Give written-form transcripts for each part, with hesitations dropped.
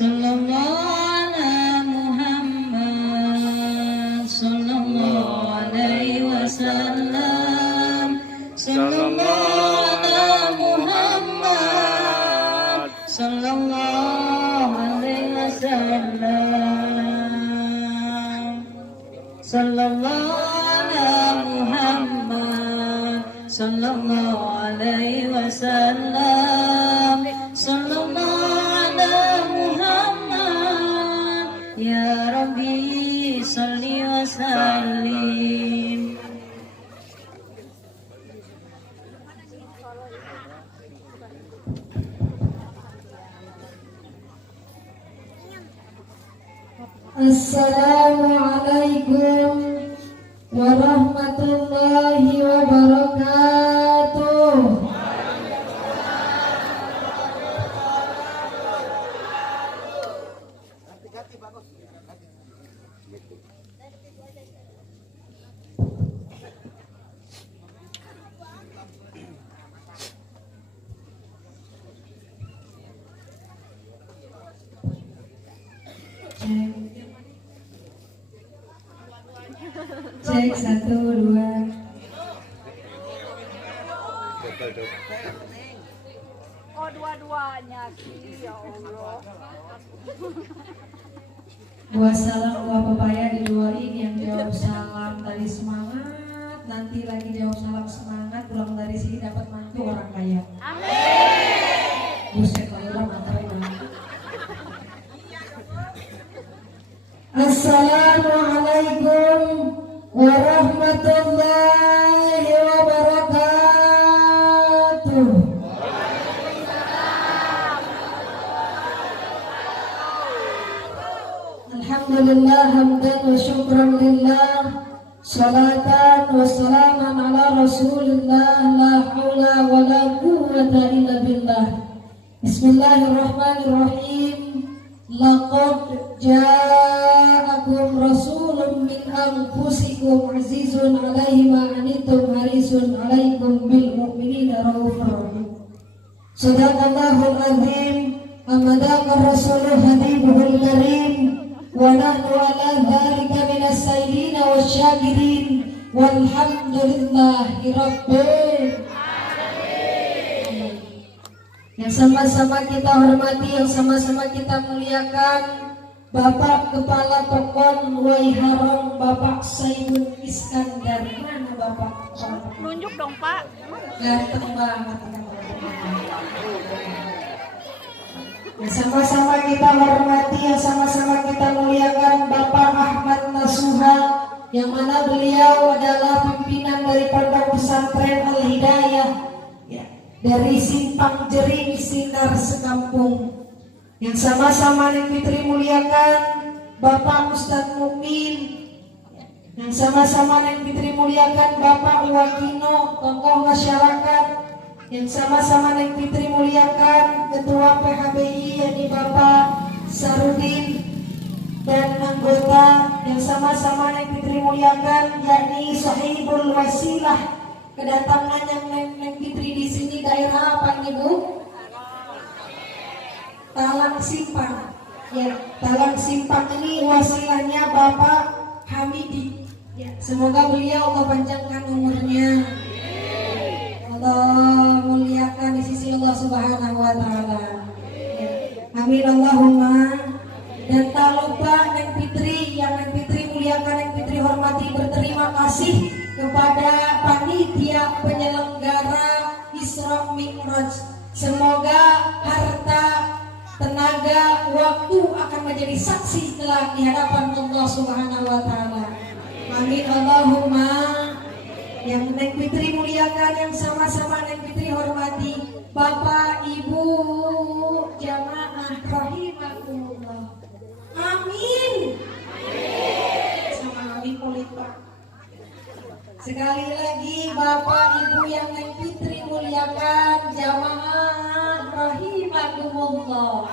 Sallallahu ala Muhammad sallallahu alaihi wasallam. Sallallahu ala Muhammad sallallahu alaihi wasallam. Sallallahu ala Muhammad sallallahu alaihi wasallam. Sallallahu ala Muhammad ya Rabbi salli wa sallim. Assalamualaikum warahmatullahi wabarakatuh. Cek 1, 2. Oh, dua-duanya sih, ya Allah. Buah salam, buah pepaya diduain. Yang jawab salam tadi semangat, nanti lagi jawab salam semangat, pulang dari sini dapat mantu orang kaya. Amin. Buset, kalau orang antara banget. Assalamualaikum warahmatullahi wabarakatuh. Alhamdulillah hamdan wa syukran lillah, salatan wa salaman ala rasulillah, la hawla wa la quwwata illa billah. Bismillahirrahmanirrahim. Laqad ja'akum rasulun min anfusikum azizun 'alaihi ma anittum harisun 'alaikum bil mu'minina raufur rahim. Shadaqallahul azim. Amadaqar rasulul habibul karim. Wa nahnu 'ala dzalika minas sayyidina wasyakirin. Walhamdulillahi rabbil. Yang sama-sama kita hormati, yang sama-sama kita muliakan Bapak Kepala Pekon Waiharong, Bapak Saibul Iskandar. Mana Bapak? Nunjuk dong, Pak. Ganteng banget. Yang sama-sama kita hormati, yang sama-sama kita muliakan Bapak Ahmad Nasuha, yang mana beliau adalah pimpinan dari Pondok Pesantren Al-Hidayah dari Simpang Jering Sinar Sekampung. Yang sama-sama Neng Fitri muliakan Bapak Ustadz Mukmin. Yang sama-sama Neng Fitri muliakan Bapak Wakino, tokoh masyarakat. Yang sama-sama Neng Fitri muliakan Ketua PHBI yakni Bapak Sarudin dan anggota. Yang sama-sama Neng Fitri muliakan yakni Sahibul Wasilah. Kedatangan yang Neng Fitri di sini daerah apa nih Bu? Talang Simpang. Ya, Talang Simpang ini wasilahnya Bapak Hamidi. Ya, semoga beliau Allah panjangkan umurnya. Allah muliakan di sisi Allah Subhanahu wa taala. Ya. Amin Allahumma. Dan tak lupa Neng Fitri, yang Neng Fitri muliakan, Neng Fitri hormati, berterima kasih kepada panitia penyelenggara Isra Mi'raj. Semoga harta, tenaga, waktu akan menjadi saksi kelak di hadapan Allah Subhanahu wa taala. Amin Allahumma. Yang Neng Fitri muliakan, yang sama-sama Neng Fitri hormati, Bapak Ibu jamaah rahimakumullah. Amin. Sama amin politik. Sekali lagi Bapak Ibu yang Neng Fitri muliakan, jamaah rahimakumullah.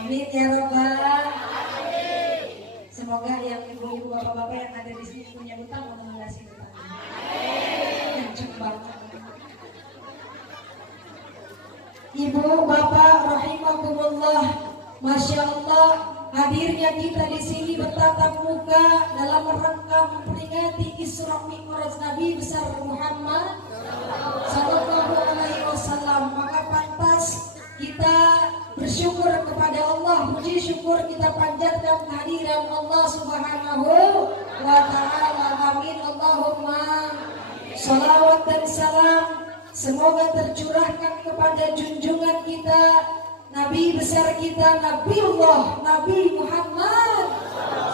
Amin ya Rabbal. Semoga yang ibu-ibu bapak-bapak yang ada di sini punya utang untuk melunasi utang. Kenceng banget. Ibu, Bapak, rahimakumullah. Masya Allah, hadirnya kita di sini bertatap muka dalam rangka memperingati Isra Mi'raj Nabi besar Muhammad Sallallahu Alaihi Wasallam. Maka pantas kita bersyukur kepada Allah, puji syukur kita panjatkan kehadiran Allah Subhanahu wa Ta'ala. Amin. Allahumma sholawat dan salam semoga tercurahkan kepada junjungan kita, Nabi besar kita, Nabiullah Nabi Muhammad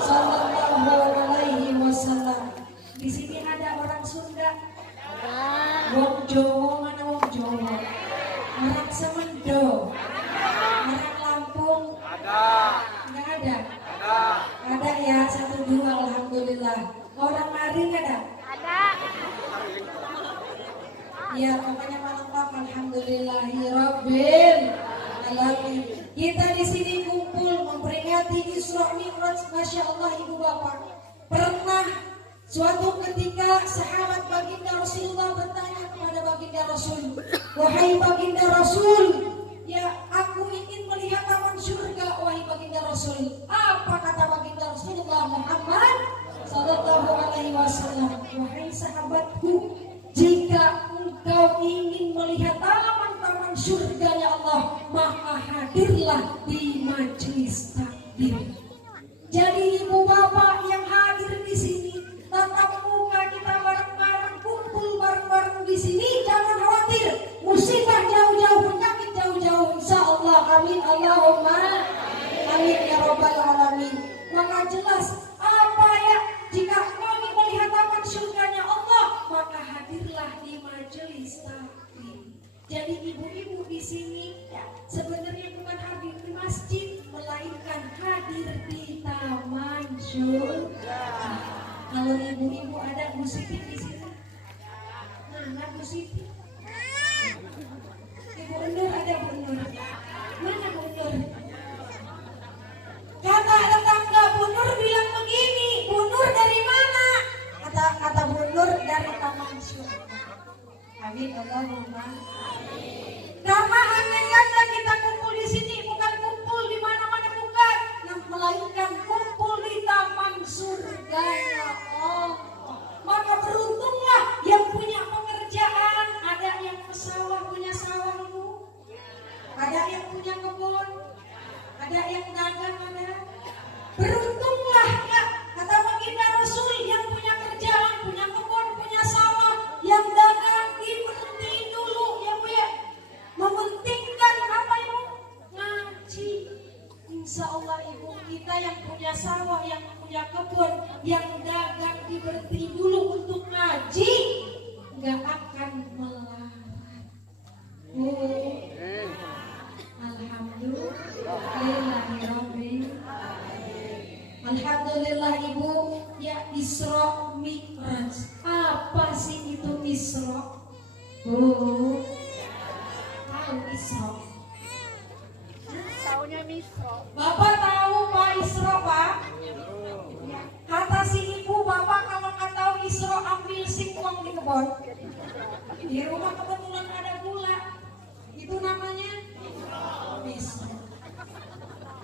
Sallallahu Alaihi Wasallam. Di sini ada orang Sunda, wong Jawa, mana wong Jawa, orang Semendo, orang Lampung, nggak ada, ada ya, 1 2, alhamdulillah. Orang Maring ada? Ya, pokoknya lengkap, alhamdulillahirabbil alamin. Kita di sini kumpul memperingati Isra Mi'raj. Masya Allah, ibu bapak. Pernah suatu ketika sahabat baginda Rasulullah bertanya kepada baginda Rasul, wahai baginda Rasul, ya aku ingin melihat taman surga, wahai baginda Rasul. Apa kata baginda Rasulullah Muhammad Sallallahu Alaihi Wasallam? Wahai sahabatku, jika engkau ingin melihat taman-taman surganya Allah, maka hadirlah di majelis takdir. Jadi ibu bapak yang hadir di sini, tatap muka kita bareng-bareng, kumpul bareng-bareng di sini. Jangan khawatir, musibah jauh-jauh, penyakit jauh-jauh, insya Allah. Amin. Allahumma amin ya rabbal alamin. Maka jelas apa ya, jika kami melihat taman surganya Allah, maka hadirlah di majelis taklim. Jadi ibu-ibu di sini ya, sebenarnya bukan hadir di masjid, melainkan hadir di taman surga. Kalau ibu-ibu ada Bu Siti di sini, mana Bu Siti? Ibu Nur ada, Bu Nur? Mana Bu Nur? Kata tetangga Bu Nur bilang begini, Bu Nur dari mana? Kata Bu Nur dari taman surga. Amin. Allahumma amin. Karena hakikatnya kita kumpul di sini bukan kumpul di mana-mana, bukan, melainkan kumpul di taman surga ya Allah. Maka beruntunglah yang punya pekerjaan, ada yang pesawah, punya sawah ibu, ada yang punya kebun, ada yang dagang, ada. Beruntunglah ya, kata baginda Rasul, yang punya kerjaan, punya kebun, punya sawah, yang dagang, diberhentiin dulu ya Bu ya. Mementingkan apa ibu? Ngaji. Insya Allah ibu, kita yang punya sawah, yang punya kebun, yang dagang, diberhentiin dulu untuk ngaji, nggak akan melarat. Alhamdulillah ibu ya. Isra Mi'raj, apa sih itu Isra? Tahu Isra? Taunya misro. Bapak tahu Pak Isra Pak? Kata si ibu, bapak kalau nggak tahu Isra, ambil singkong di kebun. Di rumah kebetulan ada gula, itu namanya Isra.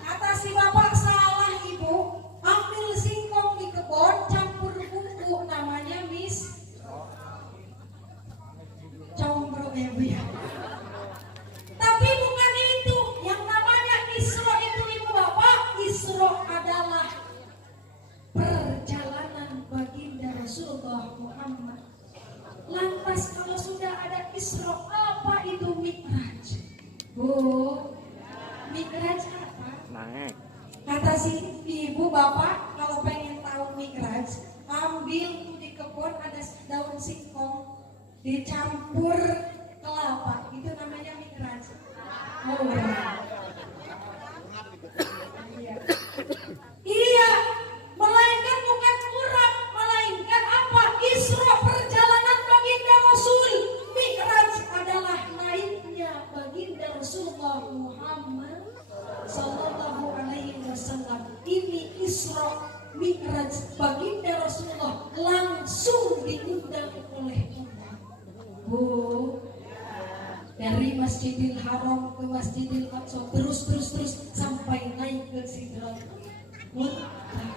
Kata si bapak, salah ibu, ambil singkong di kebun, campur bumbu, namanya combro ya Bu ya. Tapi bukan itu yang namanya Isra itu ibu bapak. Isra adalah perjalanan baginda Rasulullah Muhammad. Lantas kalau sudah ada Isra, apa itu Mi'raj? Bu, Mi'raj apa? Kata si ibu bapak, kalau pengen tahu Mi'raj, ambil di kebun ada daun singkong, dicampur kelapa, itu namanya Mi'raj. Oh, iya, melainkan bukan urap, melainkan apa? Isra, perjalanan baginda Rasul. Mi'raj adalah naiknya baginda Rasulullah Muhammad Sallallahu Alaihi Wasallam. Ini Isra Mi'raj baginda Rasulullah langsung diundang oleh Allah. Bu, dari Masjidil Haram ke Masjidil Aqsa, terus sampai naik ke Sidratul Muntaha.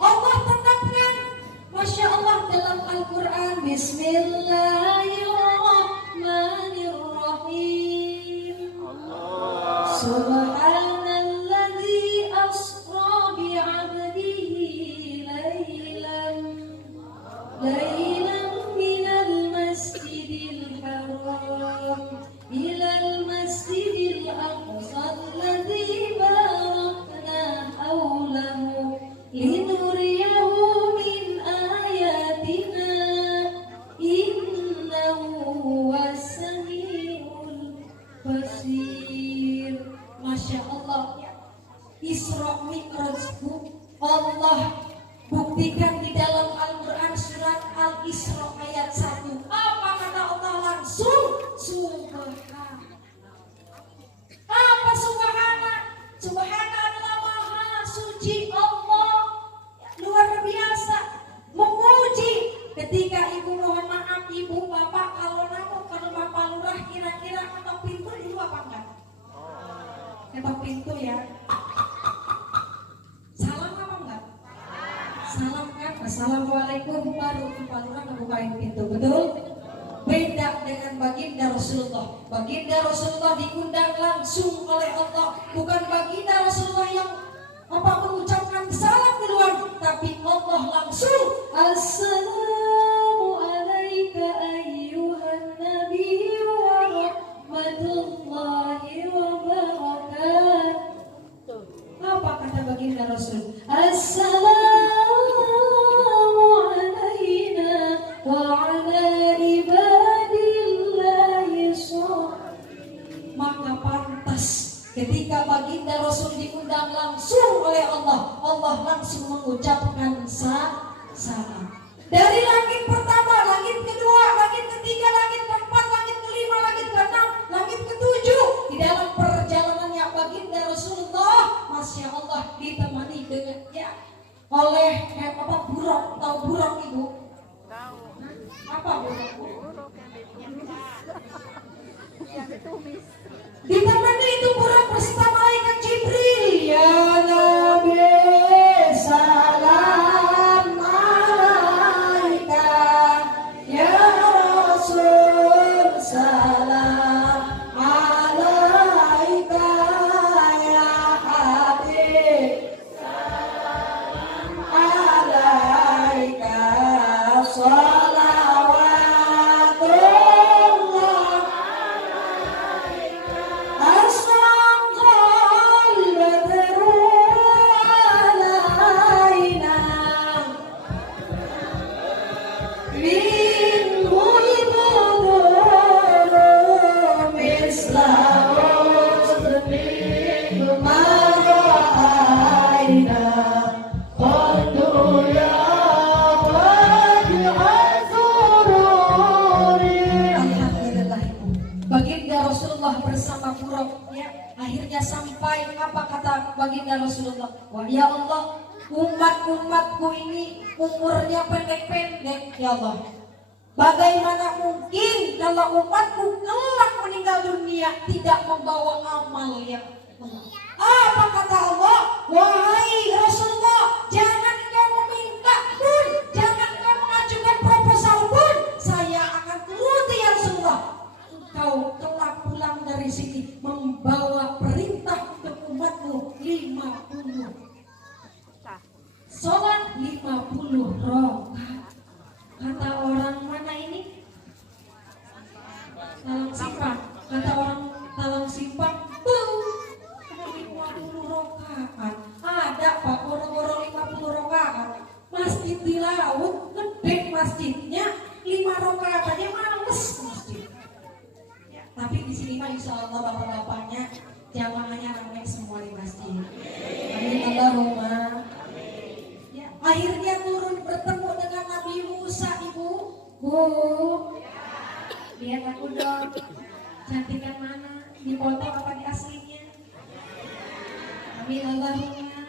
Allah tetapkan, Masya Allah, dalam Al-Quran, Bismillahirrahmanirrahim. Subhanalladzi asra bi'abdihi laylan minal masjidil haram ilal masjidil aqsa alladzi barakna hawlahu linuriyahu min ayatina innahu huwas samiul basir. Masya Allah, Isra Mi'rajku Allah buktikan di dalam Al-Quran surat Al-Isra ayat 1. Apa kata Allah langsung? Subhana. Apa subhana? Subhana adalah maha suci Allah, luar biasa, memuji. Ketika ibu mohon maaf, ibu bapak kalau bapak lurah kira-kira ketok pintu ibu apa enggak? Ketok pintu ya. Salam apa enggak? Salam kan? Assalamualaikum, baru Pak Lurah ngebukain pintu, betul? Beda dengan baginda Rasulullah. Baginda Rasulullah diundang langsung oleh Allah, bukan baginda Rasulullah yang mengucapkan salam duluan, tapi Allah langsung. Assalamu alayka ayyuhan nabi wa rahmatullahi wa barakatuh. Apa kata baginda Rasul? Assalamu alayna wa ala ibadillahi sholihin. Maka pantas ketika baginda Rasul diundang langsung oleh Allah, Allah langsung mengucapkan salam. Dari langit pertama, langit kedua, langit ketiga, langit keempat, langit kelima, langit keenam, langit ketujuh. Di dalam perjalanannya baginda Rasulullah, Masya Allah, ditemani dengan oleh buruk. Tahu buruk ibu? Tahu. Apa buruk? Buruk yang ditumis. Ditemani itu buruk bersama malaikat Jibril. Ya Nabi salam alaika, ya Rasul salam alaika, ya Habib salam alaika, salawatullah asraqal badru alaina minhul buduru misla husni mara'aina qadu ya waj'al sururi. Alhamdulillah, baginda Rasulullah bersama buruk akhirnya sampai. Apa kata baginda Rasulullah? Wah ya Allah, umatku ini umurnya pendek-pendek ya Allah. Bagaimana mungkin kalau umatku kelak meninggal dunia tidak membawa amal ya Allah? Apa kata Allah? Wahai Rasulullah, jangan kau meminta pun, jangan kau mengajukan proposal pun, saya akan turuti ya Rasulullah. Engkau kelak pulang dari sini membawa perintah untuk umatmu 50 sholat 50 rakaat. Kata orang mana ini? Talang Simpang. Kata orang Talang Simpang, 50 rakaat. Ada Pak goro-goro 50 rakaat. Masjid di laut, gede masjidnya, 5 rakaat aja males masjid. Tapi di sini mah insya Allah bapak-bapaknya jamaahnya ramai semua di masjid. Amin Allahumma. Ya, akhirnya turun bertemu dengan Nabi Musa, ibu. Bu, lihat aku dong. Cantikan mana? Di foto apa di aslinya? Amin Allahumma.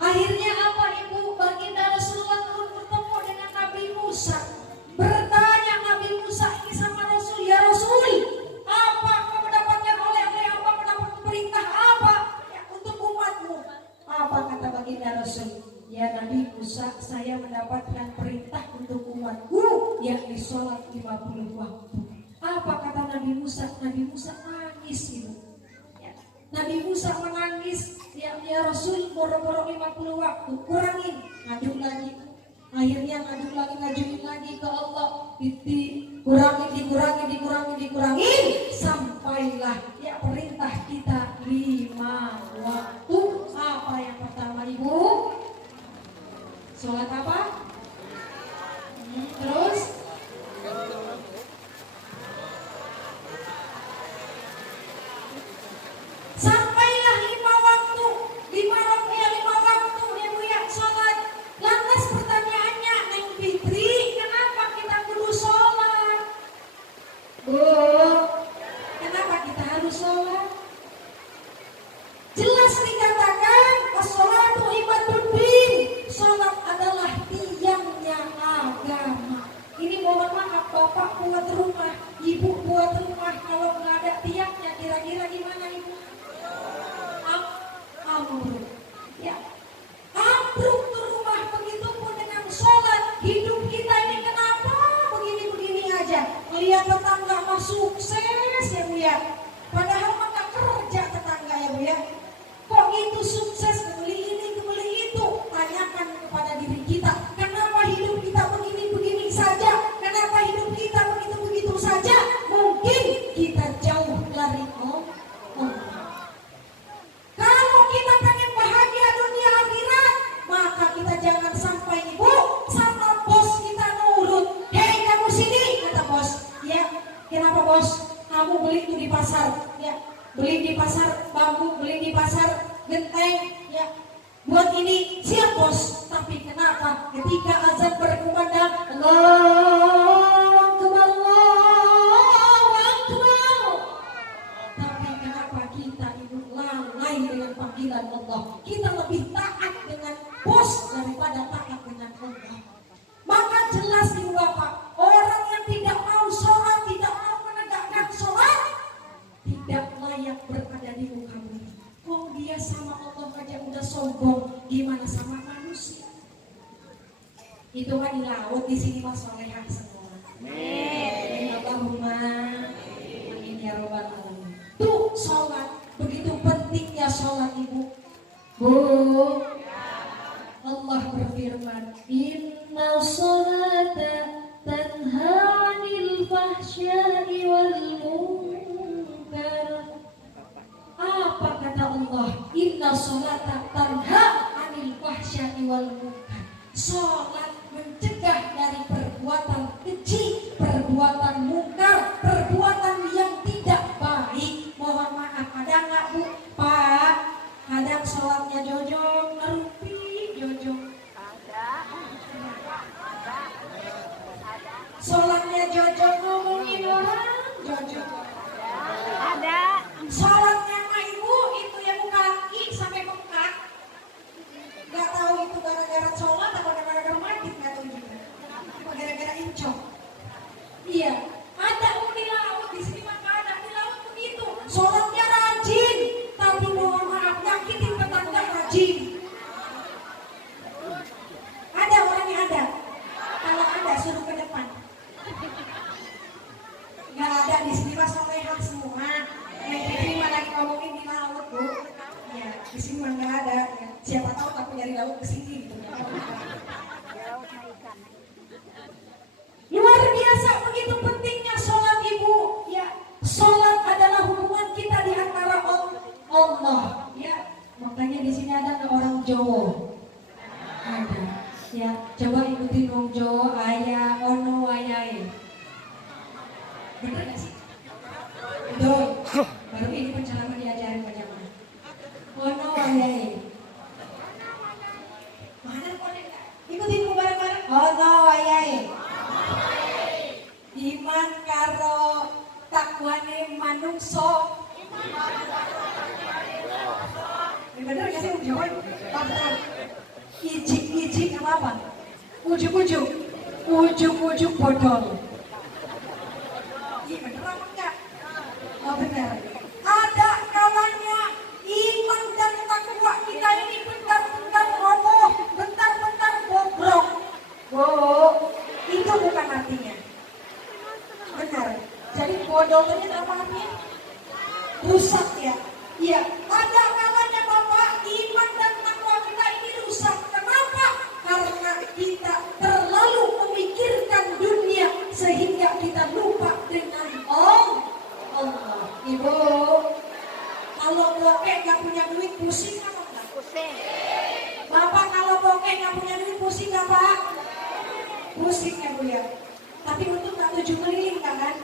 Akhirnya apa ibu? Baginda Rasulullah turun bertemu dengan Nabi Musa. Bertanya Nabi Musa ini sama Rasul, ya Rasul, waktu. Apa kata Nabi Musa? Nabi Musa nangis Ibu. Ya. Nabi Musa menangis, ya Rasul boro-boro 50 waktu, kurangin, ngadu lagi. Akhirnya ngajuin lagi ke Allah, dikurangin, sampailah ya perintah kita 5 waktu. Apa yang pertama Ibu? Sholat apa? Terus? Sampailah 5 waktu, 5 waktu ya Bu ya sholat. Lantas pertanyaannya, Neng Fitri, kenapa kita kudu sholat? Bu, kenapa kita harus sholat? Jelas dikatakan, as-sholatu imaduddin. Sholat adalah tiangnya agama. Ini mohon maaf, Bapak buat rumah, Ibu buat rumah, kalau nggak ada tiangnya, kira-kira gimana Ibu? Ambruk, ya, ambruk tuh rumah. Begitupun dengan sholat. Hidup kita ini kenapa begini-begini aja? Lihat tetangga mah sukses ya Bu ya. Padahal mah nggak kerja tetangga ya Bu ya. Kok itu sukses, beli ini, beli itu? Tanyakan kepada diri kita, kenapa hidup kita begini-begini saja? Kenapa hidup kita begitu-begitu saja? Mungkin kita jauh dari Allah. Kalau kita pengen bahagia dunia akhirat, maka kita jangan sampai Ibu sama bos kita nurut. Hei kamu sini, kata bos. Ya, kenapa bos? Kamu beli itu di pasar. Ya, beli di pasar bambu, beli di pasar genteng. Ya, buat ini siap bos. Tapi kenapa ketika azan berkumandang, Allahu Akbar, Allahu Akbar, tapi kenapa kita Ibu lalai dengan panggilan Allah? Kita lebih taat dengan bos daripada taat dengan Allah. Maka jelas Ibu Bapak, orang yang tidak mau sholat, tidak mau menegakkan sholat, tidak layak berada di muka bumi. Kok dia sama Allah aja udah sombong, gimana sama manusia? Itu kan di laut, di sini mas solehah semua. Amin. Allahumma amin ya robbal alamin. Tuh sholat, begitu pentingnya sholat Ibu. Bu, Allah berfirman, Inna sholata tanha 'anil fahsya'i wal munkar. Apa kata Allah? Inna sholata tanha 'anil fahsya'i wal munkar. Sholat mencegah dari perbuatan keji, perbuatan mungkar, perbuatan yang tidak baik. Mohon maaf, ada nggak Bu? Pak, kadang sholatnya jojong, ngerupi jojong. Sholatnya jojong, ngomongin orang jojong. Ada. Sholatnya mah Ibu itu yang kaki sampai bengkak. Gak tahu itu gara-gara sholat atau gara-gara mati, gak tahu juga. Apa gara-gara incok? Iya, ada di laut, di sini mah ada di laut begitu. Sholatnya rajin, tapi mohon maaf nyakitin tetangga rajin. Ada orangnya ada. Kalau ada suruh ke depan. Gak ada di sini mah solehah semua. Di sini mah lagi ngomongin di laut Bu. Ya, di sini mah gak ada. Ya. Siapa tahu aku dari laut ke sini gitu. Luar biasa begitu pentingnya sholat Ibu. Ya, sholat adalah hubungan kita di antara Allah. Ya, makanya di sini ada orang Jawa. Ada. Ya, coba ikutin wong Jawa, ayah ono ayahe. Bener gak sih? Betul. Baru ini pencerahan diajarin banyak mana. Ono ayahe. Mana konek? Ikutin ku bareng-bareng. Ono ayahe. Iman karo takwane manungso. Bener gak sih wong Jawa? Betul. Ijik apa? Ujuk-ujuk bodol. Iya bener apa enggak? Oh bener. Ada kalanya iman dan takwa kita ini bentar-bentar roboh, bentar-bentar bobrok. Wow, itu bukan artinya. bodol ini namanya rusak ya. Iya, ada kalanya Bapak iman dan takwa kita ini rusak. Kenapa? Karena kita terlalu memikirkan dunia sehingga kita lupa dengan Allah. Ibu, kalau bokeh nggak punya duit pusing apa enggak? Pusing. Bapak kalau bokeh nggak punya duit pusing nggak Pak? Pusing ya Bu ya. Tapi untuk nggak 7 keliling kan?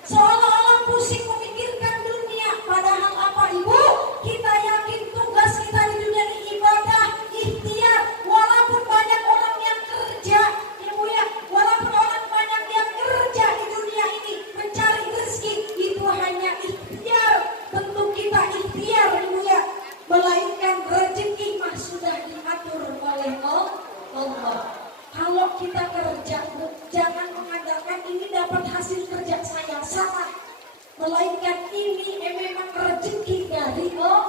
Seolah-olah pusing memikirkan dunia. Padahal apa Ibu? Kita yakin tugas kita di dunia ini ibadah, ikhtiar. Walaupun banyak orang yang kerja, Ibu ya, walaupun orang banyak yang kerja di dunia ini mencari rezeki, itu hanya ikhtiar. Bentuk kita ikhtiar Ibu ya. Melainkan rezeki mah sudah diatur oleh Allah. Kalau kita kerja, jangan mengandalkan ini dapat hasil kerja saya, salah. Melainkan ini memang rezeki dari Allah.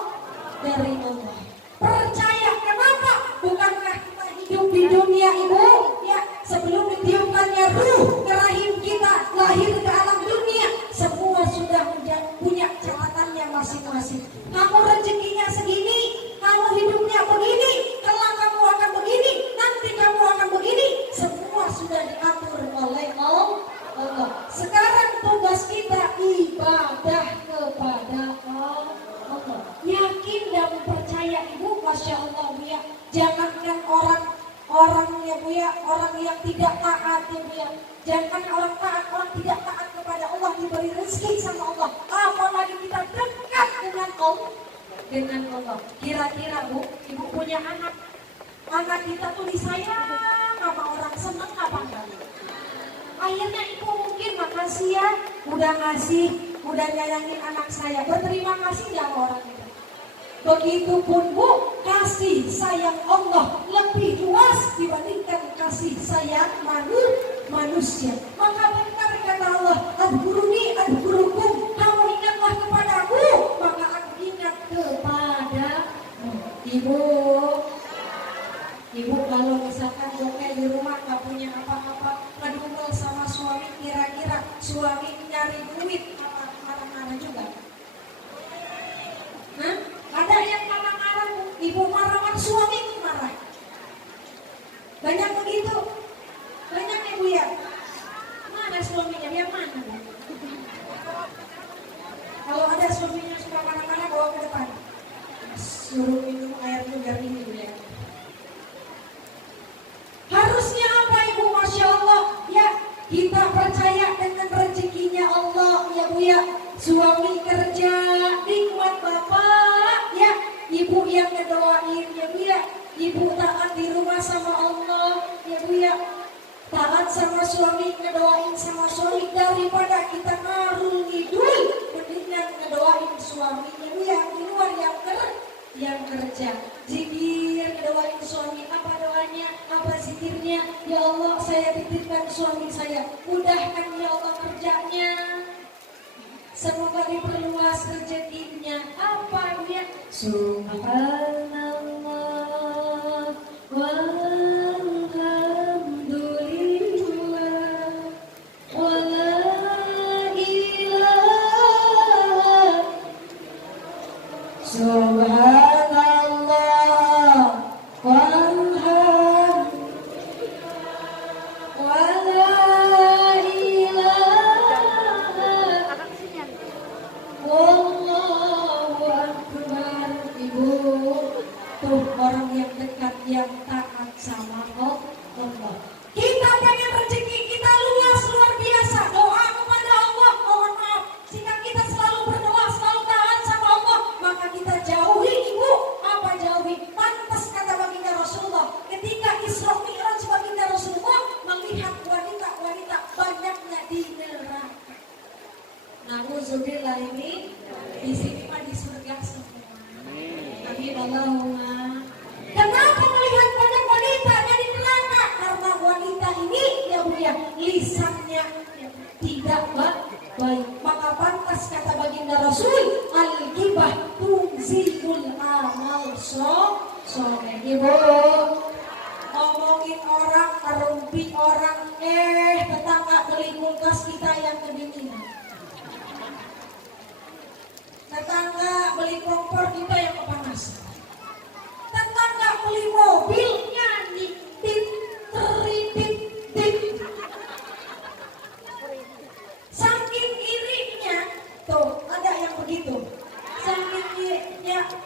Percaya, kenapa? Bukankah kita hidup di dunia Ibu? Ya, sebelum ditiupkannya ruh ke rahim kita, lahir ke alam dunia, semua sudah punya catatannya masing-masing. Kamu rezekinya segini, kamu hidupnya begini, kelak kamu akan begini, nanti kamu akan begini. Semua sudah diatur oleh Allah. Sekarang tugas kita ibadah kepada Allah. Yakin dan percaya Ibu, Masya Allah Bu ya. Jangankan orang ya Bu ya, orang yang tidak taat ya Bu ya. Jangan orang taat, orang tidak taat kepada Allah diberi rezeki sama Allah. Apalagi kita dekat dengan Allah. Kira-kira Bu, Ibu punya anak kita tuh disayang sama orang, seneng apa enggak? Akhirnya Ibu mungkin makasih ya, udah ngasih, udah nyayangin anak saya. Berterima kasih ya orang itu. Begitupun Bu, kasih sayang Allah lebih luas dibandingkan kasih sayang manusia. Maka benar kata Allah, adkuruni adkurukum, kamu ingatlah kepadaku, maka aku ingat kepadamu. Ibu kalau misalkan bokeh di rumah gak punya apa-apa, ngedumel sama suami, kira-kira suami nyari duit apa marah-marah juga? Hah? Ada yang marah-marah, Ibu marah, suami itu marah. Banyak begitu, banyak Ibu ya. Mana suaminya, dia mana Bu? Kalau ada suaminya suka marah-marah, bawa ke depan, suruh minum air juga ini Bu ya. Harusnya apa Ibu, Masya Allah ya, kita percaya dengan rezekinya Allah ya Bu ya. Suami kerja, nikmat Bapak ya, Ibu yang ngedoain ya Bu ya. Ibu taat di rumah sama Allah ya Bu ya. Taat sama suami, ngedoain sama suami. Daripada kita ngarul ngidul, mendingan ngedoain suami ya Bu ya. Di luar yang kerja, zikir, ngedoain suami. Apa doanya, apa zikirnya? Ya Allah, saya titipkan suami saya, mudahkan ya Allah kerjanya, semoga diperluas rezekinya. Apa dia? Subhanallah walhamdulillah wala ilaha Subhanallah walhamdulillah wala ilaha wallahu akbar. Ibu, tuh orang yang dekat yang taat sama Allah. Kita pengen rezeki kita luas luar biasa. Doa kepada Allah, mohon maaf jika kita selalu berdoa, selalu taat sama Allah, maka kita jauhi Ibu. Apa jauhi? Pantas kata baginda Rasulullah, ketika Isra Mi'raj baginda Rasulullah melihat wanita-wanita banyaknya di neraka. Nauzubillah, ini di sini mah di surga semua. Amin Allahumma. Kenapa melihat banyak wanita di neraka? Karena wanita ini ya Bu ya, lisannya tidak baik. Maka pantas kata baginda Rasul, al-ghibah tunzikul amal soleh. Ibu ngomongin orang, ngerumpi orang, tetangga beli kulkas kita yang kedinginan.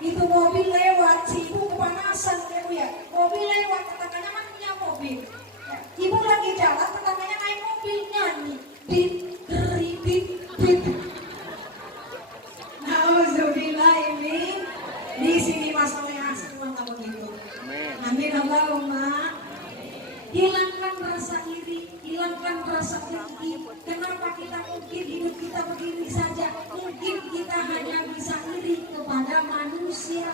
itu mobil lewat, si ibu kepanasan ya Bu ya. Mobil lewat, tetangganya kan punya mobil. Ya, ibu lagi jalan, tetangganya naik mobil nyanyi. Bit, deri, bit, bit. Nauzubillah ini di sini masalahnya semua kamu gitu. Amin Allahumma. Hilangkan rasa iri, hilangkan rasa dengki. Kenapa kita mungkin hidup kita begini saja? Mungkin kita hanya bisa iri kepada manusia.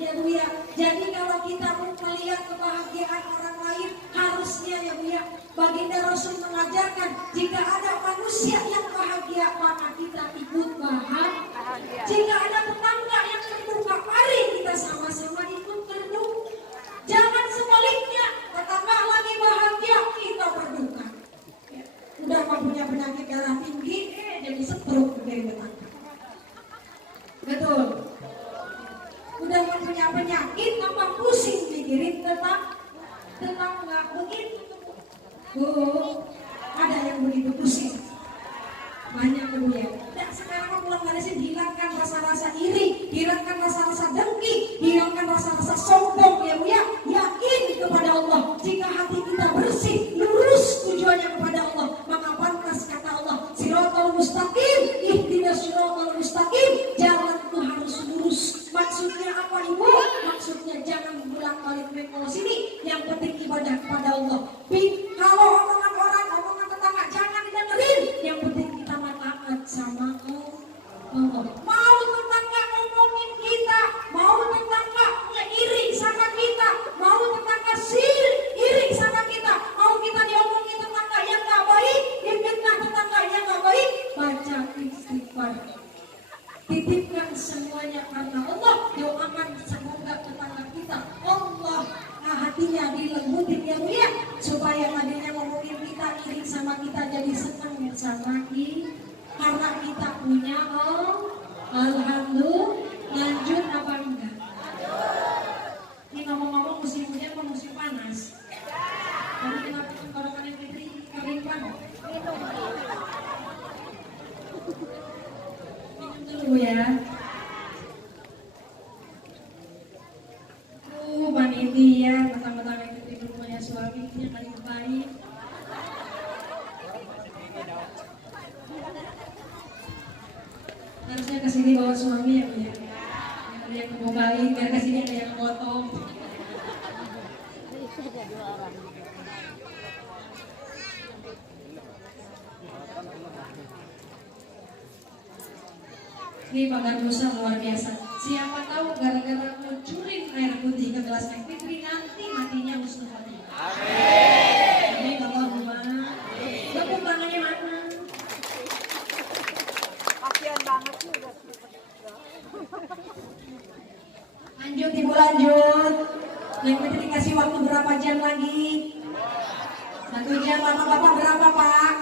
Ya Bu ya. Jadi kalau kita mau melihat kebahagiaan orang lain, harusnya ya Bu ya, baginda Rasul mengajarkan jika ada manusia yang bahagia, maka kita ikut bahagia. Jika ada tetangga yang terluka, mari kita sama-sama ikut berduka. Jangan sebaliknya, tetangga lagi bahagia, kita berduka. Ya. Udah punya penyakit darah tinggi, jadi stroke dari tetangga. Betul. Udah punya penyakit, tambah pusing mikirin tetangga begitu. Bu, ada yang begitu pusing. Banyak Bu ya. Dan sekarang pulang dari sini, hilangkan rasa-rasa iri, hilangkan rasa-rasa dengki, hilangkan rasa-rasa sombong ya Bu ya. Yakin kepada Allah. Jika hati kita bersih, lurus tujuannya kepada Allah, maka pantas kata Allah, Siratal mustaqim, ihdinas siratal mustaqim. Jalanku harus lurus. Maksudnya apa Ibu? Maksudnya jangan bolak-balik ke sini. Yang penting ibadah kepada Allah. Kalau omongan orang, omongan tetangga jangan didengerin. Yang penting kita taat sama Allah. Mau tetangga ngomongin kita, mau tetangga iri sama kita, mau tetangga iri sama kita, mau kita diomongin tetangga yang gak baik, difitnah tetangga yang gak baik, baca istighfar. Titipkan semuanya karena Allah. Doakan semoga tetangga kita Allah hatinya dilembutin ya Bu ya, supaya tadinya ngomongin kita iri sama kita jadi senang sama kita karena kita punya alhamdulillah. Lanjut apa enggak? Ini ngomong-ngomong musim hujan atau musim panas? Tapi kenapa tenggorokan yang Fitri kering banget? Minum dulu ya. Panitia, petang-petang yang Fitri punya suami yang paling baik. Harusnya kesini bawa suami ya Bu ya. Yang dia mau baik, biar kesini ada yang potong. Ini pagar dosa luar biasa. Siapa tahu gara-gara mencurin air putih ke gelas Neng Fitri, nanti matinya husnul khotimah. Amin. Amin Allahumma. Tepuk tangannya mana? Kasian banget sih udah. Lanjut Ibu, lanjut. Neng Fitri kasih waktu berapa jam lagi? 1 jam. Bapak-bapak berapa Pak?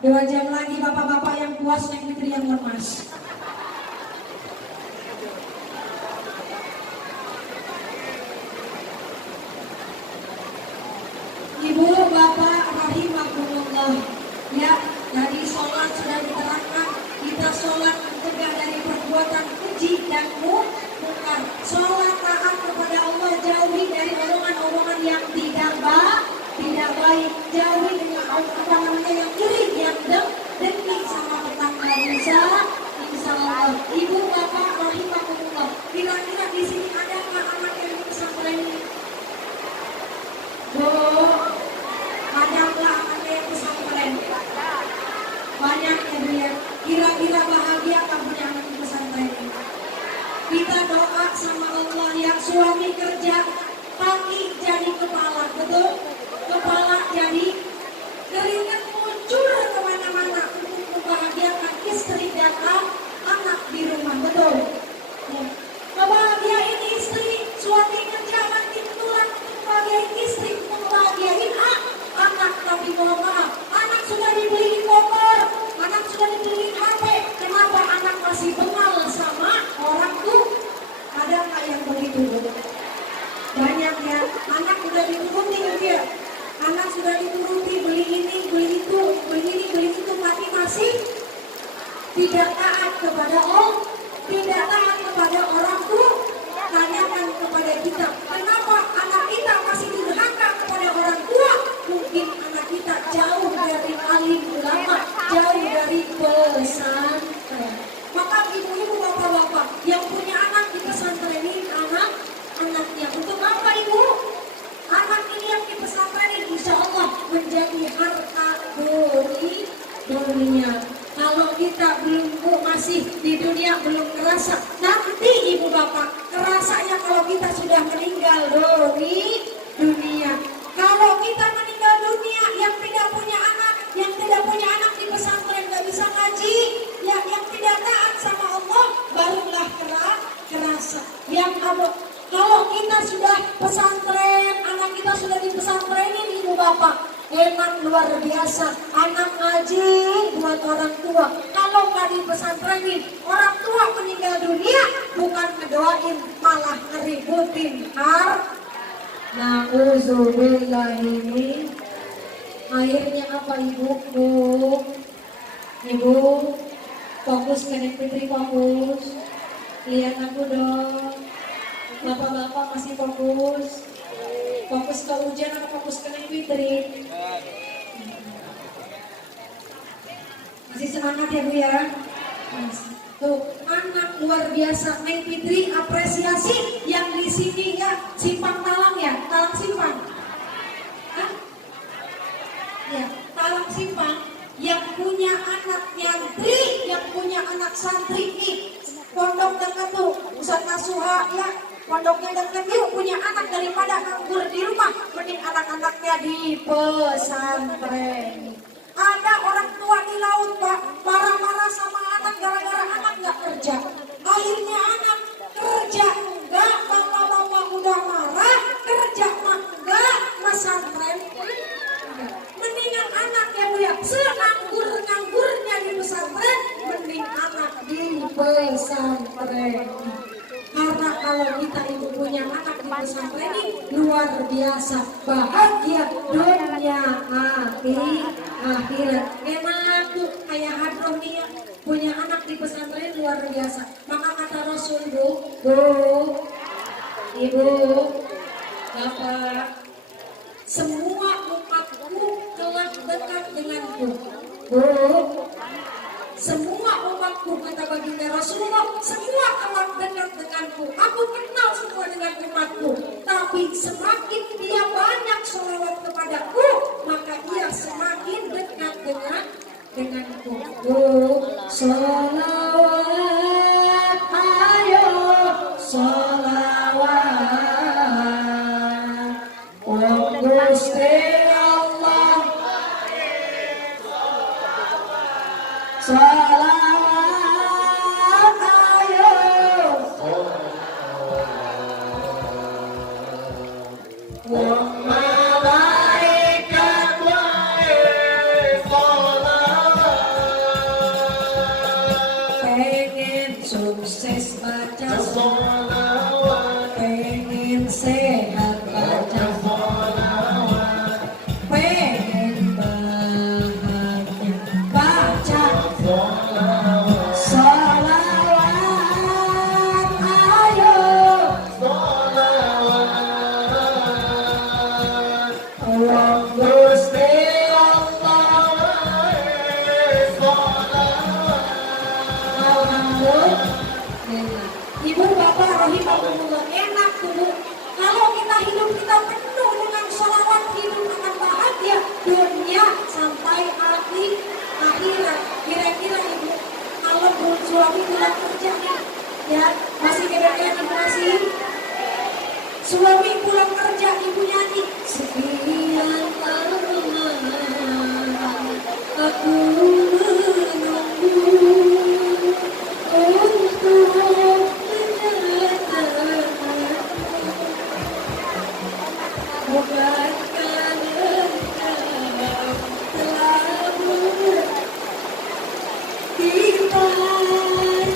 2 jam lagi. Bapak-bapak yang puas, Neng Fitri yang lemas. Ibu, Bapak, rahimakumullah. Ya, dari sholat sudah diterangkan. Kita sholat mencegah dari perbuatan keji dan mungkar. Sholat taat kepada Allah, jauhi dari omongan-omongan yang tidak baik. Jauhi dengan apa namanya yang iri, yang dengki sama tetangga. Insya Allah. Ibu, Bapak, rahimakumullah. Kira-kira di sini ada nggak anak yang di pesantren ini? Bu, ada nggak anaknya yang pesantren? Banyak ya Bu ya. Kira-kira bahagia kan punya anak di pesantren? Kita doa sama Allah ya, suami kerja, kaki jadi kepala, betul? Kepala jadi keringat muncul kemana-mana untuk membahagiakan istri dan anak di rumah, betul? Ya. Kebahagiaan istri, suami kerja nanti tulang untuk membahagiain istri, membahagiain anak. Tapi mohon maaf, anak sudah dibeliin motor, anak sudah dibeliin HP, kenapa anak masih bengal sama orang tuh? Ada nggak yang begitu? Banyak ya, anak sudah dituruti ya, anak sudah dituruti beli ini, beli itu, beli ini, beli itu, tapi masih tidak taat kepada Allah. tidak taat kepada orang tua, tanyakan kepada kita, kenapa anak kita masih durhaka kepada orang tua? Mungkin anak kita jauh dari alim ulama, jauh dari pesantren. Maka ibu-ibu, bapak-bapak yang punya anak di pesantrenin anak-anaknya. Untuk apa ibu? Anak ini yang di pesantrenin insya Allah menjadi harta dunia. Kalau kita masih di dunia belum kerasa, nanti ibu bapak kerasanya kalau kita sudah meninggal dunia. Kalau kita meninggal dunia, yang tidak punya anak di pesantren nggak bisa ngaji, yang tidak taat sama Allah barulah kerasa. Kalau kita sudah pesantren, anak kita sudah di pesantrenin ibu bapak, enak luar biasa. Anak ngaji buat orang tua. Kalau nggak di pesantrenin, orang tua meninggal dunia bukan ngedoain, malah ngeributin Nauzubillah ini. Akhirnya apa ibu? Ibu fokus ke Nek Fitri, fokus. Lihat aku dong. Bapak-bapak masih fokus. Fokus ke ujian atau fokus ke Nek Fitri? Masih semangat ya Bu ya? Tuh, anak luar biasa. Nek Fitri apresiasi yang di sini ya, simpang talang ya, talang simpang. Hah? Ya, talang simpang yang punya anak nyantri, yang punya anak santri nih. Pondok dekat tuh, Ustaz Nasuha ya. Pondoknya dekat yuk, punya anak daripada nganggur di rumah, mending anak-anaknya di pesantren. Ada orang tua di laut Pak, marah-marah sama anak gara-gara anak nggak kerja. Akhirnya anak kerja enggak, bapak-bapak udah marah, kerja enggak, pesantren mendingan anak ya Bu ya, senganggur-nganggurnya di pesantren, mending anak di pesantren. Karena kalau kita itu punya anak di pesantren ini luar biasa bahagia dunia akhirat. Enak tuh kayak hadroh nih ya, punya anak di pesantren luar biasa. Maka kata Rasul ibu, bapak, semua umatku telah dekat denganku. Semua umatku, kata baginda Rasulullah, semua telah dekat denganku. Aku kenal semua dengan umatku. Tapi semakin dia banyak sholawat kepadaku, maka dia semakin dekat denganku. Sholawat, ayo sholawat. Oh Gusti Allah, salawat ayo. Wa malaikat pengen sukses baca sholawat, pengen sehat baca sholawat, pengen bahagia baca sholawat ayo. Allah Gusti Allah, alhamdulillah. Ibu bapak rahimahumullah, enak tuh kalau kita hidup kita penuh dengan sholawat, hidup akan bahagia dunia sampai akhirat. Kira-kira ibu kalau suami pulang kerja nih ya, masih kira-kira ibu masih suami pulang kerja, ibu nyanyi sekian lama aku menunggu untuk bukankah engkau telah kita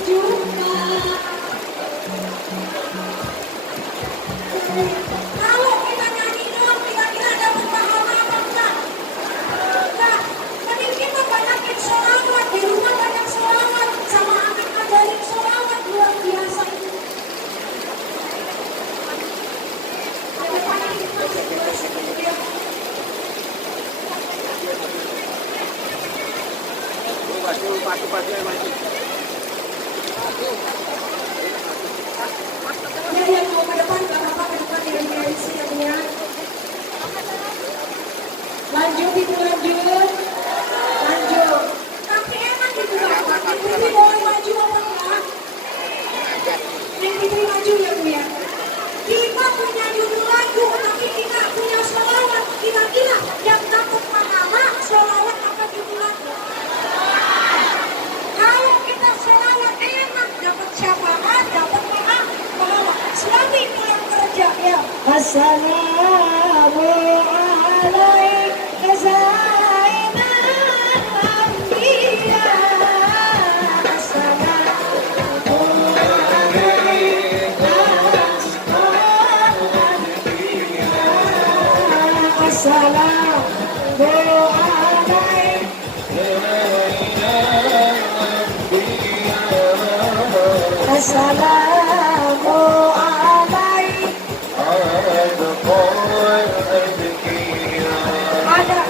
jumpa. Kalau kita nyanyi doang, kira-kira dapat pahala apa enggak? Enggak. Mending kita banyakin Ya, yang mau ke depan nggak apa-apa, ke depan yang diisi ya Bu ya. Lanjut Ibu, lanjut. Lanjut. Tapi enak itu Bapak. Neng Fitri boleh maju apa enggak? Neng Fitri maju ya Bu ya. Kita punya judul lagu, tapi kita punya sholawat. Kira-kira yang dapat pahala sholawat apa judul lagu? Kalau kita sholawat enak, dapat syafaat, dapat pahala. Suami pulang kerja ya. Assalamu alaikum Zainal Anbiya. Assalamu Assalamu Ada.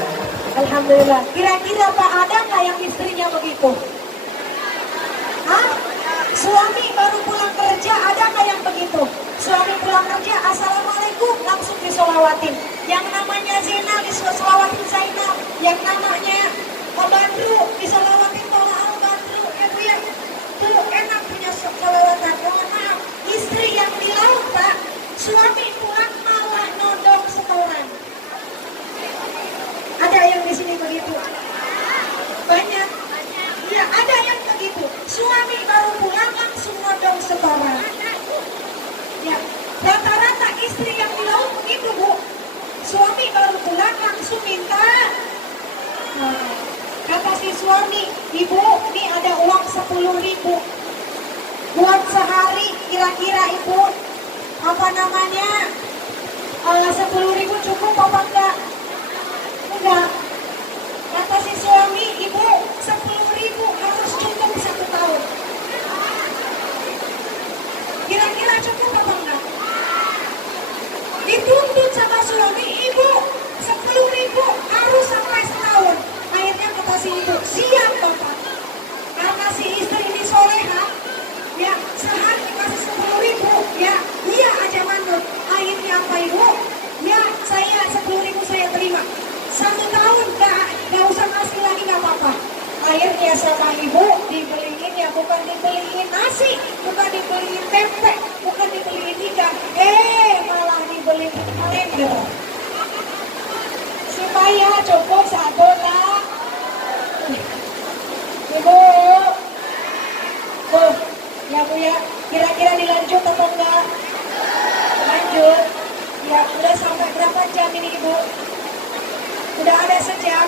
Alhamdulillah. Kira-kira Pak ada nggak yang istrinya begitu? Hah? Suami baru pulang kerja ada nggak yang begitu? Suami pulang kerja assalamualaikum langsung disolawatin. Yang namanya Zainal disolawatin Zainal. Yang namanya Badru disolawatin Tola Al-Badru. Ya Bu ya. Tuh enak punya solawatan. Mohon maaf. Istri yang di laut Pak. Suami pulang malah nodong setoran. Ada yang di sini begitu? Banyak. Ya ada yang begitu. Suami baru pulang langsung nodong setoran. Ya, rata-rata istri yang di laut begitu Bu. Suami baru pulang langsung minta. Nah, kata si suami, Ibu, ini ada uang 10.000 buat sehari. Kira-kira Ibu apa namanya? 10.000 cukup apa enggak? Enggak. Kata si suami, Ibu 10.000 harus cukup 1 tahun. Kira-kira cukup apa enggak? Dituntut sama suami, Ibu 10.000 harus sampai setahun. Akhirnya kata si ibu, siap Bapak. Karena si istri ini soleha, ya sehari dikasih 10.000, ya iya aja manut. Akhirnya apa Ibu? Ya saya 10.000 saya terima. 1 tahun gak usah kasih lagi gak apa-apa. Akhirnya sama ibu dibeliin ya bukan dibeliin nasi, bukan dibeliin tempe, bukan dibeliin ikan, malah dibeliin kalender. Supaya cukup 1 tahun. Ibu, tuh ya Bu ya, kira-kira dilanjut atau enggak? Lanjut. Ya udah sampai berapa jam ini Ibu? Udah ada sejam.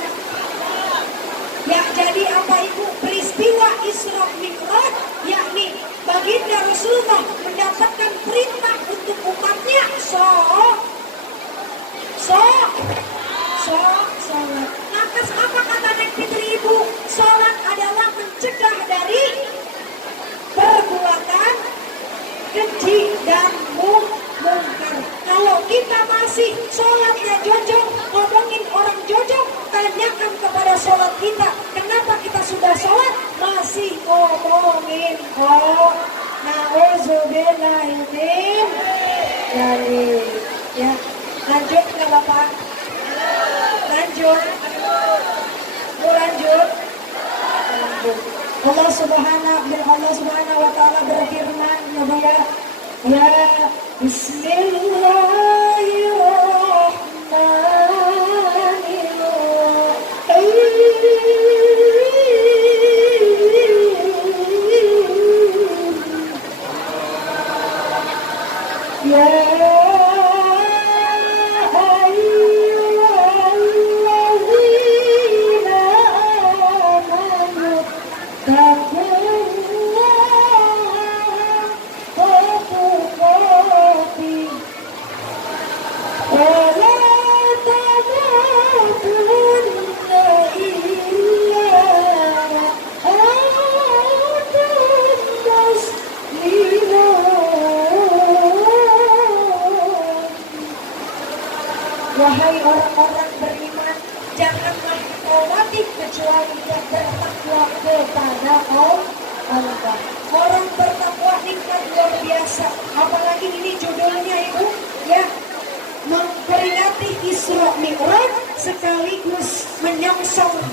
Ya jadi apa Ibu? Peristiwa Isra Mi'raj, yakni baginda Rasulullah mendapatkan perintah untuk umatnya sholat. Lantas apa kata Neng Fitri Ibu? Sholat adalah mencegah dari perbuatan keji dan mungkar. Kalau kita masih sholatnya jojong, ngomongin orang jojong, tanyakan kepada sholat kita. Kenapa kita sudah sholat masih ngomongin na'udzubillahimin dari ya. Lanjut nggak Bapak? Lanjut. Mau lanjut? Allah Subhanahu wa Ta'ala berfirman ya Bu ya. Ya Bismillahirrahmanirrahim. Wahai orang-orang beriman, janganlah kau mati kecuali yang bertakwa kepada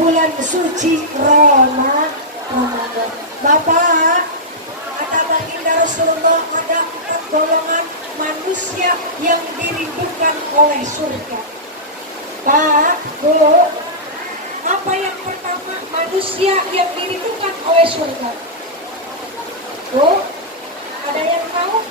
bulan suci Ramadan. Bapak, kata baginda Rasulullah, ada 4 golongan manusia yang dirindukan oleh surga. Pak, Bu, apa yang pertama manusia yang dirindukan oleh surga? Bu, ada yang tahu?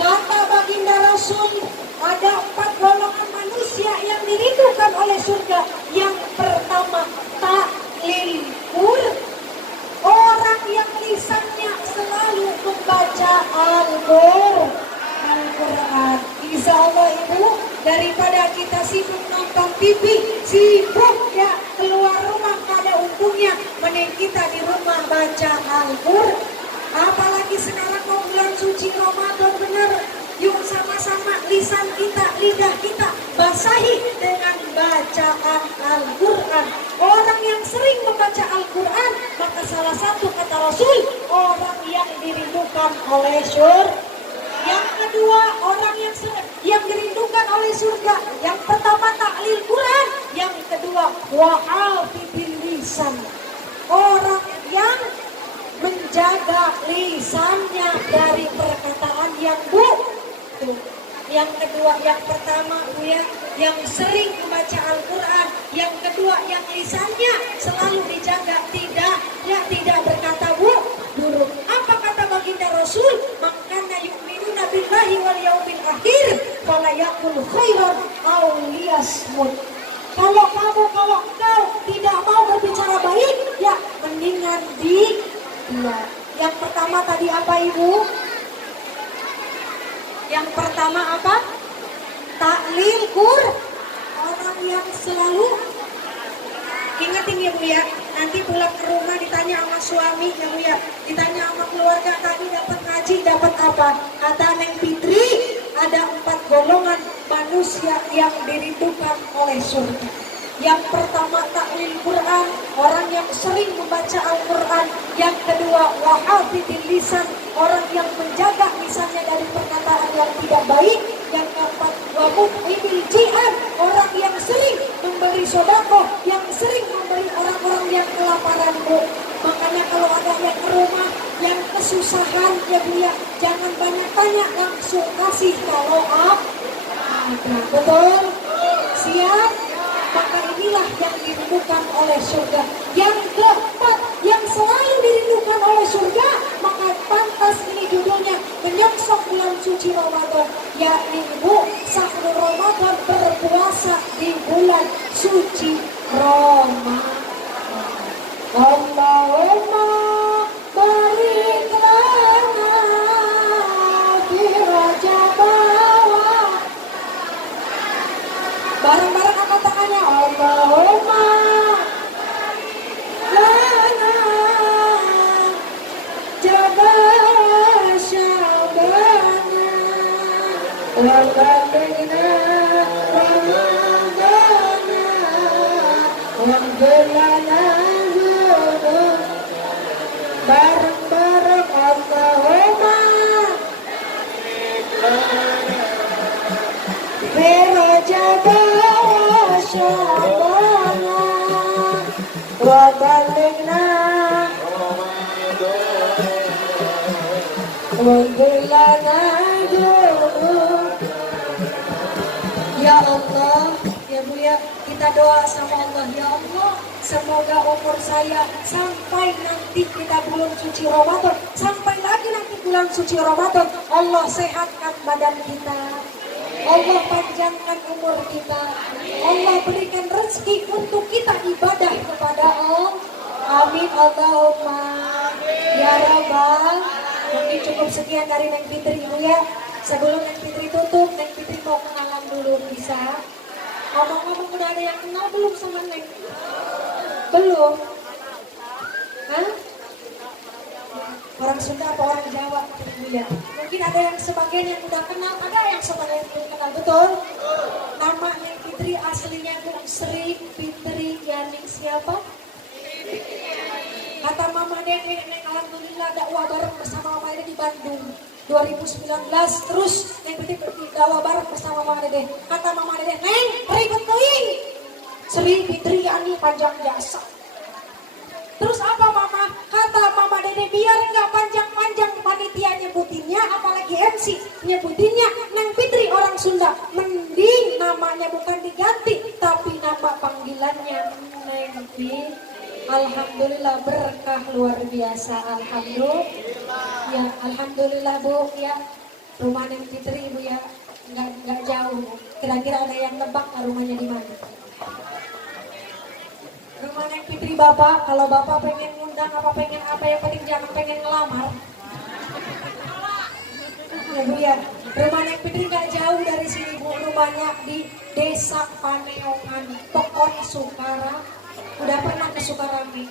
Kata baginda Rasul, ada 4 golongan manusia yang dirindukan oleh surga. Yang pertama, taklil Qur'an, orang yang lisannya selalu membaca Al-Quran. Insya Allah Ibu, daripada kita sibuk nonton TV, sibuk ya keluar rumah, ada untungnya mending kita di rumah baca Al-Quran. Apalagi sekarang mau bulan suci Ramadan, benar. Yuk sama-sama lisan kita, lidah kita basahi dengan bacaan Al-Quran. Orang yang sering membaca Al-Quran, maka salah satu kata Rasul, orang yang dirindukan oleh surga. Yang kedua, orang yang dirindukan oleh surga. Yang pertama taklil Quran, yang kedua wa'afidil lisan. Orang yang menjaga lisannya dari perkataan yang buruk. Yang kedua, yang pertama Bu ya, yang sering membaca Al-Quran. Yang kedua, yang lisannya selalu dijaga, tidak berkata buruk. Apa kata baginda Rasul? Makana yu'minuna billahi wal yaumil akhir fala yaqul khairan aw liyasmut. Kalau engkau tidak mau berbicara baik, ya mendingan diam. Yang pertama tadi apa Ibu? Yang pertama apa? Taklil Qur'an. Orang yang selalu ingetin ya Bu ya, nanti pulang ke rumah ditanya sama suami ya Bu ya, ditanya sama keluarga, tadi dapat ngaji, dapat apa? Kata Neng Fitri, ada 4 golongan manusia yang dirindukan oleh surga. Yang pertama taklil Quran, orang yang sering membaca Al-Quran. Yang kedua wahafidil lisan, orang yang menjaga lisannya dari perkataan yang tidak baik. Yang keempat wamukrimil ji'an, orang yang sering memberi sedekah, yang sering memberi orang-orang yang kelaparan Bu. Makanya kalau ada yang ke rumah yang kesusahan ya Bu ya, jangan banyak tanya, langsung kasih kalau ada. Betul? Siap? Maka inilah yang dirindukan oleh surga. Yang keempat, yang selalu dirindukan oleh surga, maka pantas ini judulnya menyongsong bulan suci Ramadan, yakni Bu Sahur Ramadan, berpuasa di bulan suci Ramadan. Allahumma barik lana fi Rajab. Bareng-bareng angkat tangannya. Allahumma lana jabal syabana wa baligna ramadana wa bilana zunub. Bareng-bareng Allahumma Rajab wa Syabana wa baligna wa bilana zunub. Ya Allah, ya Bu ya, kita doa sama Allah. Ya Allah, semoga umur saya sampai nanti kita bulan suci Ramadan, sampai lagi nanti bulan suci Ramadan, Allah sehatkan badan kita, Allah panjangkan umur kita, Allah berikan rezeki untuk kita ibadah kepada Allah. Amin Allahumma ya Rabbal. Mungkin cukup sekian dari Neng Fitri Ibu ya. Sebelum Neng Fitri tutup, Neng Fitri mau kenalan dulu, bisa? Ngomong-ngomong, udah ada yang kenal belum sama Neng? Belum? Hah? Orang Sunda apa orang Jawa? Ya. Mungkin ada yang sebagian yang udah kenal, ada yang sebagian yang belum kenal, betul? Nama Neng Fitri aslinya Bu Sri Fitri Yani siapa? Kata Mama Dede, Neng alhamdulillah dakwah bareng bersama Mama Dede di Bandung 2019. Terus Neng Fitri dakwah bareng bersama Mama Dede. Kata Mama Dede, Neng ribet teuing. Sri Fitriani panjang jasa. Terus apa mama? Kata mama dede biar nggak panjang-panjang panitia nyebutinnya, apalagi MC nyebutinnya Neng Fitri orang Sunda. Mending namanya bukan diganti, tapi nama panggilannya Neng Fitri. Alhamdulillah berkah luar biasa. Alhamdulillah. Ya, alhamdulillah Bu ya. Rumah Neng Fitri Ibu ya, nggak jauh. Kira-kira ada yang nebak rumahnya di mana? Rumah Neng Fitri Bapak, kalau Bapak pengen ngundang apa pengen apa yang penting jangan pengen ngelamar. Ya Bu ya, rumah Neng Fitri nggak jauh dari sini Bu, rumahnya di Desa Paneongan, Pekon Sukara. Udah pernah ke Sukarame?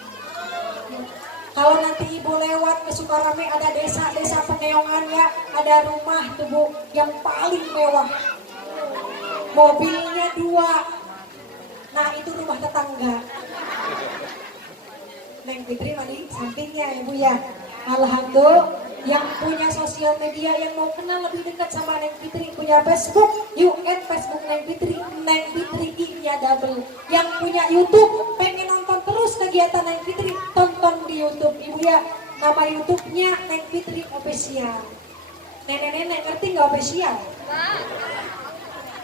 Kalau nanti Ibu lewat ke Sukarame ada desa Paneongan ya, ada rumah tuh Bu yang paling mewah. Mobilnya 2. Nah itu rumah tetangga. Neng Fitri di sampingnya Ibu ya. Alhamdulillah. Yang punya sosial media yang mau kenal lebih dekat sama Neng Fitri punya Facebook, yuk add Facebook Neng Fitri I-nya double. Yang punya YouTube pengen nonton terus kegiatan Neng Fitri, tonton di YouTube Ibu ya. Nama YouTube-nya Neng Fitri Official. Nenek-nenek ngerti nggak official?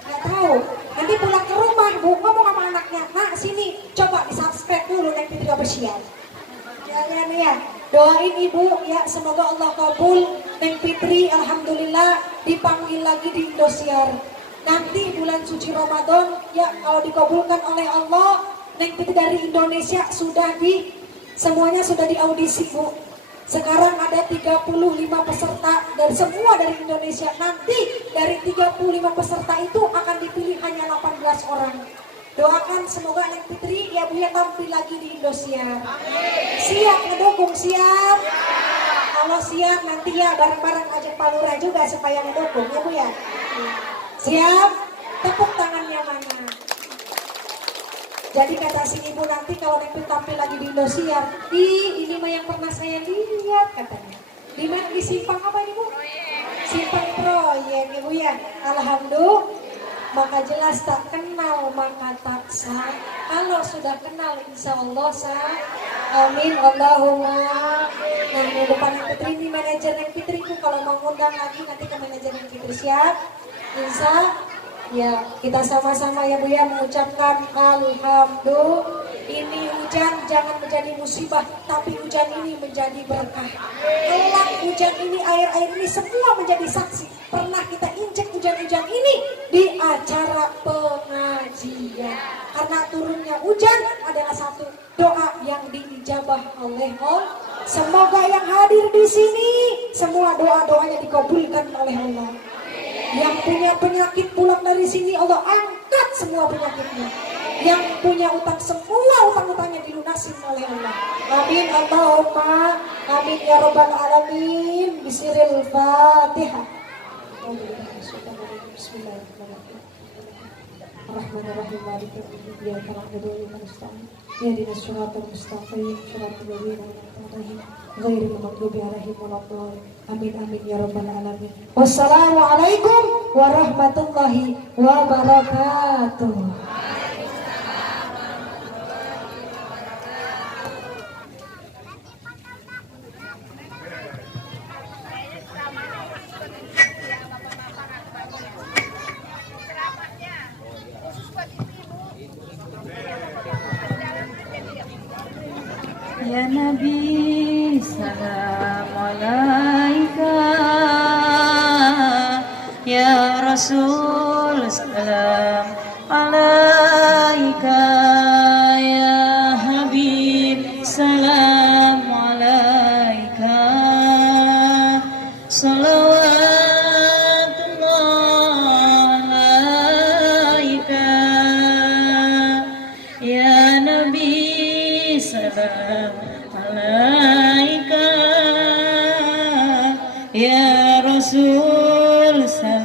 Nggak tahu. Nanti pulang ke rumah Bu ngomong sama anaknya, nah sini coba di subscribe dulu Neng Fitri Official. Ya. Doain Ibu ya, semoga Allah kabul. Neng Fitri alhamdulillah dipanggil lagi di Indosiar. Nanti bulan suci Ramadan ya, kalau dikabulkan oleh Allah, Neng Fitri dari Indonesia semuanya sudah diaudisi Bu. Sekarang ada 35 peserta dan semua dari Indonesia. Nanti dari 35 peserta itu akan dipilih hanya 18 orang. Doakan semoga Neng Fitri ya Bu ya tampil lagi di Indosiar. Siap ngedukung, siap? Kalau siap nanti ya bareng-bareng ajak Pak Lurah juga supaya ngedukung ya Bu ya. Siap? Tepuk tangannya mana? Jadi kata si Ibu nanti kalau Neng Fitri tampil lagi di Indosiar, ini mah yang pernah saya lihat katanya. Di mana di Simpang apa ini Bu? Simpang Proyek Ibu ya. Alhamdulillah. Maka jelas tak kenal maka tak sah. Kalau sudah kenal insya Allah sah. Amin Allahumma. Nah di depan Neng Fitri ini manajer Neng Fitri itu kalau mau ngundang lagi nanti ke manajer Neng Fitri siap. Insya ya kita sama-sama ya Bu ya mengucapkan alhamdulillah. Ini hujan jangan menjadi musibah, tapi hujan ini menjadi berkah. Kelak hujan ini, air-air ini semua menjadi saksi. Pernah kita injek hujan-hujan ini di acara pengajian. Karena turunnya hujan adalah satu doa yang diijabah oleh Allah. Semoga yang hadir di sini semua doa-doanya dikabulkan oleh Allah. Yang punya penyakit pulang dari sini Allah angkat semua penyakitnya. Yang punya utang semua utang-utangnya dilunasi oleh Allah. Amin Allahumma amin ya rabbal alamin. Bismillahirrahmanirrahim. Fatihah. Bismillahirrahmanirrahim. Rahmanirrahim. Maliki yaumiddin. Iyyaka na'budu wa iyyaka nasta'in. Ihdinas siratal mustaqim. Siratal ladzina an'amta 'alaihim ghairil maghdubi 'alaihim waladdallin. Amin amin ya rabbal alamin. Wassalamualaikum warahmatullahi wabarakatuh. Ya Nabi salam alaika, Ya Rasul salam alaika, Ya Habib salam alaika, salawatullah alaika, Ya Nabi salam alaika, Ya Rasul salam